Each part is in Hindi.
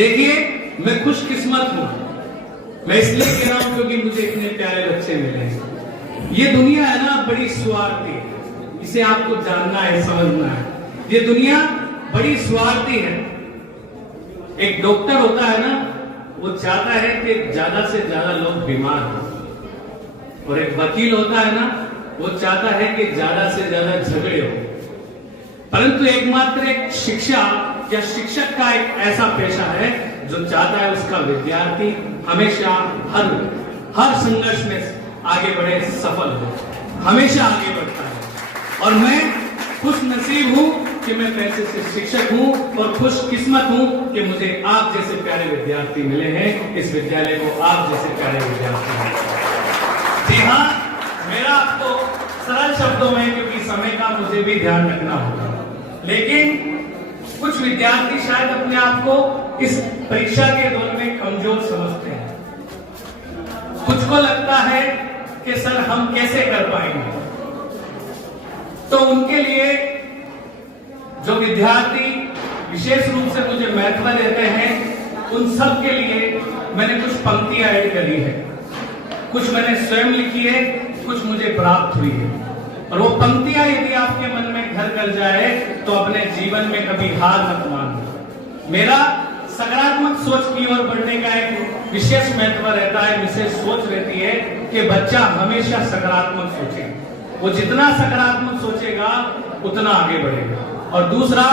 देखिए, मैं खुशकिस्मत हूं। मैं इसलिए कह रहा हूं क्योंकि मुझे इतने प्यारे बच्चे मिले हैं। ये दुनिया है ना, बड़ी स्वार्थी है। इसे आपको जानना है, समझना है। ये दुनिया बड़ी स्वार्थी है। एक डॉक्टर होता है ना, वो चाहता है कि ज्यादा से ज्यादा लोग बीमार हो, और एक वकील होता है ना, वो चाहता है कि ज्यादा से ज्यादा झगड़े हो। परंतु एकमात्र एक शिक्षा या शिक्षक का एक ऐसा पेशा है जो चाहता है उसका विद्यार्थी हमेशा हर संघर्ष में आगे बढ़े, सफल हो, हमेशा आगे बढ़ता है। और मैं खुश नसीब हूं कि मैं पैसे से शिक्षक हूं, और खुश किस्मत हूं कि मुझे आप जैसे प्यारे विद्यार्थी मिले हैं। इस विद्यालय को आप जैसे प्यारे विद्यार्थी मिले। जी हाँ, मेरा आपको सरल शब्दों में, क्योंकि समय का मुझे भी ध्यान रखना होगा, लेकिन कुछ विद्यार्थी शायद अपने आप को इस परीक्षा के दौर में कमजोर समझते हैं। कुछ को लगता है कि सर हम कैसे कर पाएंगे। तो उनके लिए जो विद्यार्थी विशेष रूप से मुझे महत्व देते हैं, उन सब के लिए मैंने कुछ पंक्तियां ऐड करी है। कुछ मैंने स्वयं लिखी है, कुछ मुझे प्राप्त हुई है। और वो पंक्तियां यदि आपके मन में घर कर जाए तो अपने जीवन में कभी हार मत मानना। मेरा सकारात्मक सोच की ओर बढ़ने का एक विशेष महत्व रहता है, विशेष सोच रहती है कि बच्चा हमेशा सकारात्मक सोचे। वो जितना सकारात्मक सोचेगा उतना आगे बढ़ेगा। और दूसरा,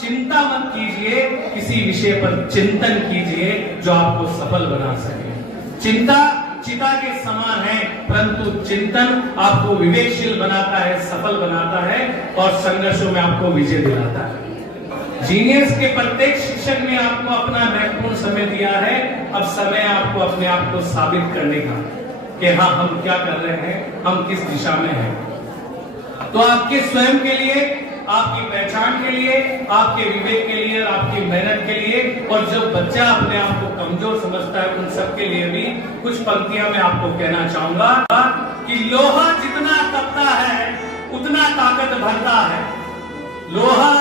चिंता मत कीजिए, किसी विषय पर चिंतन कीजिए जो आपको सफल बना सके। चिंता चिता के समान है, परंतु चिंतन आपको विवेकशील बनाता है, सफल बनाता है, और संघर्षों में आपको विजय दिलाता है। जीनियस के प्रत्येक शिक्षक ने आपको अपना महत्वपूर्ण समय दिया है। अब समय आपको अपने आप को साबित करने का कि हाँ, हम क्या कर रहे हैं, हम किस दिशा में हैं। तो आपके स्वयं के लिए, आपकी पहचान के लिए, आपके विवेक के लिए, और आपकी मेहनत के लिए, और जो बच्चा अपने आप को कमजोर समझता है, उन सब के लिए भी कुछ पंक्तियां मैं आपको कहना चाहूंगा कि लोहा जितना तपता है उतना ताकत भरता है। लोहा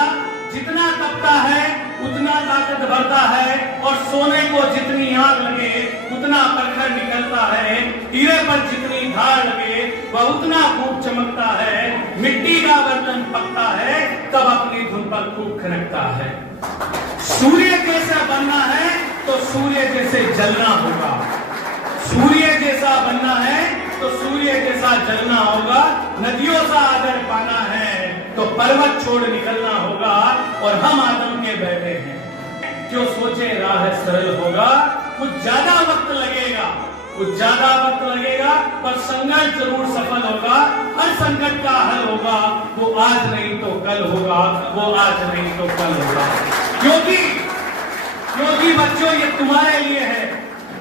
जितना तपता है उतना ताकत भरता है, और सोने को जितनी आग लगे उतना प्रखर निकलता है। हीरे पर जितनी धार लगे वह उतना खूब चमकता है। मिट्टी का बर्तन पकता है तब अपनी धुन पर खूब खनकता है। सूर्य जैसा बनना है तो सूर्य जैसे जलना होगा। सूर्य जैसा बनना है तो सूर्य जैसा जलना होगा। नदियों सा आदर पाना है तो पर्वत छोड़ निकलना होगा। और हम आदम के बैठे हैं, जो सोचे राह सरल होगा। कुछ ज्यादा वक्त लगेगा, कुछ ज्यादा वक्त लगेगा, पर संघर्ष जरूर सफल होगा। हर संकट का हल होगा। वो आज नहीं तो कल होगा, वो आज नहीं तो कल होगा। क्योंकि बच्चों, ये तुम्हारे लिए है।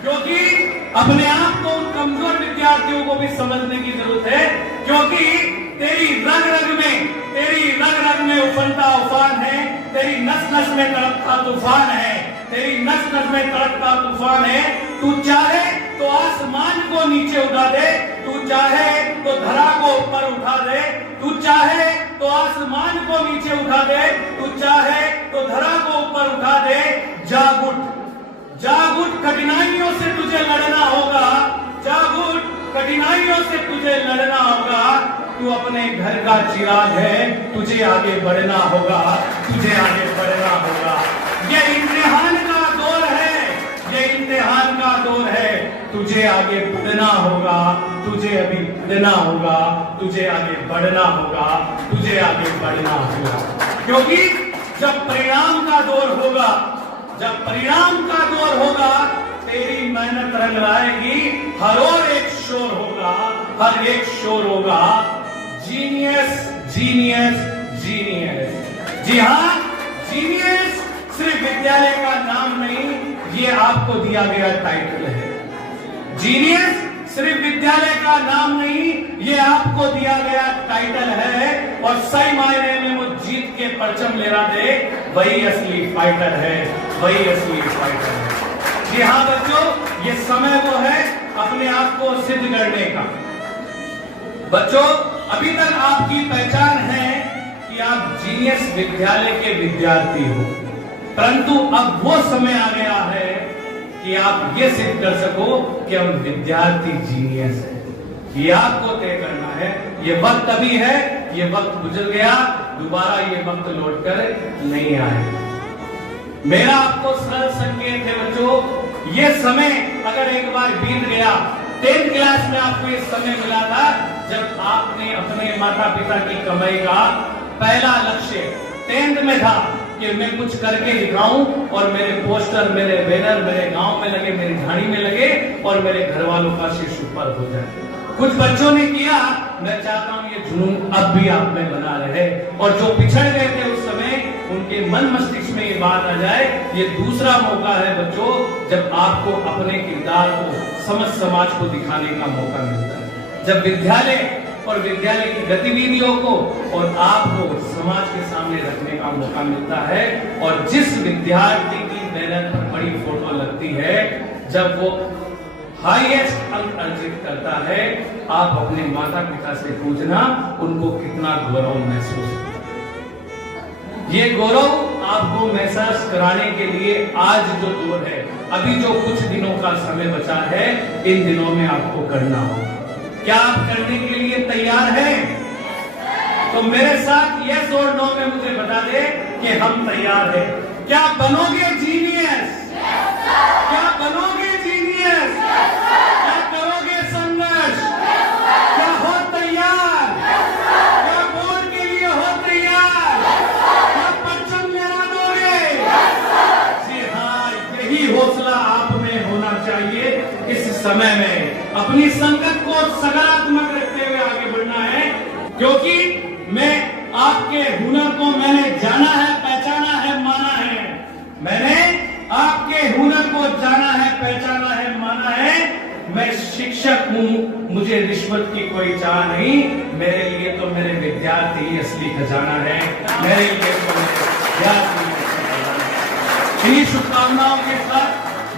क्योंकि अपने आप को उन कमजोर विद्यार्थियों को भी समझने की जरूरत है, क्योंकि तेरी रग रग में उफनता उफान है। तेरी नस नस में तड़पता तूफान है। तेरी नस नस में तड़पता तूफान है। तू चाहे तो आसमान को नीचे उठा दे, तू चाहे तो धरा को ऊपर उठा दे, तू चाहे तो आसमान को नीचे उठा दे, तू चाहे तो धरा को ऊपर उठा दे। जाग उठ, जाग उठ, कठिनाइयों से तुझे लड़ना होगा। जाग उठ, कठिनाइयों से तुझे लड़ना होगा। तू अपने घर का चिराग है, तुझे आगे बढ़ना होगा, तुझे आगे बढ़ना होगा। ये इम्तिहान का दौर है, ये इम्तिहान का दौर है। तुझे आगे बढ़ना होगा, तुझे अभी बढ़ना होगा, तुझे आगे बढ़ना होगा, तुझे आगे बढ़ना होगा। क्योंकि जब परिणाम का दौर होगा, जब परिणाम का दौर होगा, तेरी मेहनत रंग लाएगी। हर और एक शोर होगा, हर एक शोर होगा। Genius, genius, genius. जी हाँ, जीनियस सिर्फ विद्यालय का नाम नहीं, ये आपको दिया गया टाइटल है। जीनियस सिर्फ विद्यालय का नाम नहीं, ये आपको दिया गया टाइटल है। और सही मायने में वो जीत के परचम ले रहा दे, वही असली फाइटर है, वही असली फाइटर है। जी हाँ बच्चों, ये समय वो है अपने आप को सिद्ध करने का। बच्चों, अभी तक आपकी पहचान है कि आप जीनियस विद्यालय के विद्यार्थी हो। परंतु अब वो समय आ गया है कि आप ये सिद्ध कर सको कि हम विद्यार्थी जीनियस हैं। ये आपको तय करना है। ये वक्त अभी है, ये वक्त गुजर गया, दोबारा ये वक्त लौट कर नहीं आएगा। मेरा आपको सरल संकेत है बच्चों, ये समय अगर एक बार बीत गया, 10th क्लास में आपको ये समय मिला था जब आपने अपने माता पिता की कमाई का पहला लक्ष्य 10th में था कि मैं कुछ करके दिखाऊं और मेरे पोस्टर, मेरे बैनर मेरे गांव में लगे, मेरी झाड़ी में लगे और मेरे घर वालों का शीर्ष ऊपर हो जाए। कुछ बच्चों ने किया, मैं चाहता हूं ये जुनून अब भी आप में बना रहे, और जो पिछड़ गए थे उस समय उनके मन मस्तिष्क में ये बात आ जाए। ये दूसरा मौका है बच्चों, जब आपको अपने किरदार को समस्त समाज को दिखाने का मौका मिलता है, जब विद्यालय और विद्यालय की गतिविधियों को और आपको समाज के सामने रखने का मौका मिलता है। और जिस विद्यार्थी की बैनर पर बड़ी फोटो लगती है, जब वो हाईएस्ट अंक अर्जित करता है, आप अपने माता पिता से पूछना उनको कितना गौरव महसूस होता है। ये गौरव आपको महसूस कराने के लिए आज जो दौर है, अभी जो कुछ दिनों का समय बचा है, इन दिनों में आपको करना होगा। क्या आप करने के लिए तैयार हैं? तो मेरे साथ यस और नो में मुझे बता दे कि हम तैयार हैं। क्या बनोगे जीनियस? क्या बनोगे जीनियस? क्या करोगे संघर्ष? क्या हो तैयार? क्या बोर्ड के लिए हो तैयार? क्या परचम लहरा दोगे? जी हाँ, यही हौसला आप में होना चाहिए। इस समय में अपनी संकट को सकारात्मक रखते हुए आगे बढ़ना है, क्योंकि मैं आपके हुनर को मैंने जाना है, पहचाना है, माना है। मैंने आपके हुनर को जाना है, पहचाना है, माना है। मैं शिक्षक हूं, मुझे रिश्वत की कोई चाह नहीं। मेरे लिए तो मेरे विद्यार्थी ही असली खजाना है। मेरे लिए तो मेरे विद्यार्थी इन्हीं शुभकामनाओं के साथ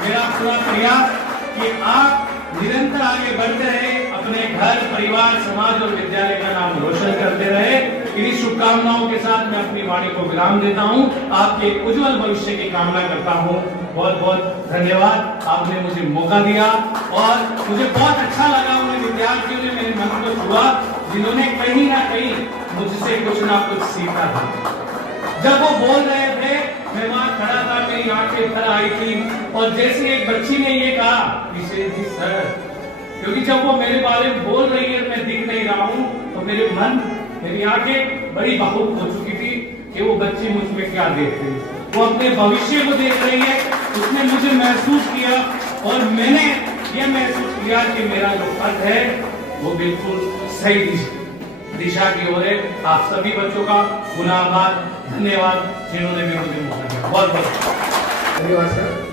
मेरा पूरा प्रयास कि आप निरंतर आगे बढ़ते रहे, अपने घर, परिवार, समाज और विद्यालय का नाम रोशन करते रहे। इन्हीं शुभकामनाओं के साथ मैं अपनी वाणी को विराम देता हूं। आपके उज्जवल भविष्य की कामना करता हूं। बहुत बहुत धन्यवाद, आपने मुझे मौका दिया और मुझे बहुत अच्छा लगा। उन विद्यार्थियों ने मेरे मन को छुआ जिन्होंने कहीं ना कहीं मुझसे कुछ ना कुछ सीखा था। जब वो बोल रहे थे, मैं वहां खड़ा था, मेरी आंखें भर आई थी, और जैसे एक बच्ची ने ये कहा, विशेष जी सर, क्योंकि जब वो मेरे बारे में बोल रही है, मैं दिख नहीं रहा हूं, तो मेरे मन, मेरी आंखें बड़ी भावुक हो चुकी थी कि वो बच्ची मुझ में क्या देख रही है। वो अपने भविष्य को देख रही है। उसने मुझे महसूस किया और मैंने ये महसूस किया कि मेरा जो पथ है वो बिल्कुल सही दिशा की ओर है। आप सभी बच्चों का पुनः आभार, धन्यवाद जिन्होंने भी मुझे मौका दिया। बहुत बहुत धन्यवाद सर।